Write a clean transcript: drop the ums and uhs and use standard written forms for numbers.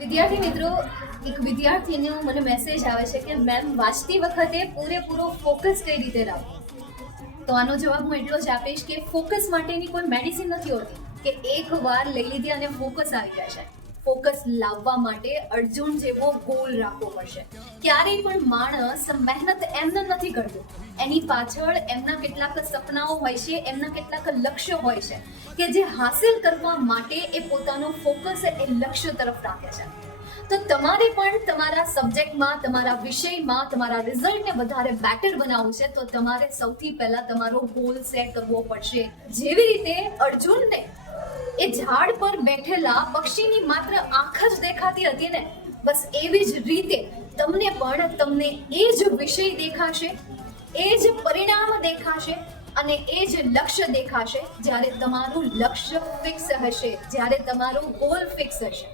વિદ્યાર્થી મિત્રો, એક વિદ્યાર્થીનો મને મેસેજ આવે છે કે મેમ વાંચતી વખતે પૂરેપૂરો ફોકસ કઈ રીતે રાખવો? તો આનો જવાબ હું એટલો જ આપીશ કે ફોકસ માટેની કોઈ મેડિસિન નથી હોતી કે એકવાર લઈ લીધી અને ફોકસ આવી જાય છે. ફોકસ લાવવા માટે અર્જુન જેવો ગોલ રાખવો પડશે. ક્યારેય પણ માણસ મહેનત એમને નથી કરતો. એની પાછળ એમના કેટલાક સપનાઓ હોય છે, એમના કેટલાક લક્ષ્યો હોય છે કે જે હાસિલ કરવા માટે એ પોતાનો ફોકસ એ લક્ષ્ય તરફ રાખે છે. તો તમારે પણ તમારા સબ્જેક્ટમાં, તમારા વિષયમાં, તમારા રિઝલ્ટને વધારે બેટર બનાવવું છે તો તમારે સૌથી પહેલા તમારો ગોલ સેટ કરવો પડશે. જેવી રીતે અર્જુનને એ ઝાડ પર બેઠેલા પક્ષીની માત્ર આંખ જ દેખાતી હતી ને, બસ એવી જ રીતે તમને એ જ વિષય દેખાશે, એ જ પરિણામ દેખાશે અને એ જ લક્ષ્ય દેખાશે જ્યારે તમારું લક્ષ્ય ફિક્સ હશે, જ્યારે તમારો ગોલ ફિક્સ હશે.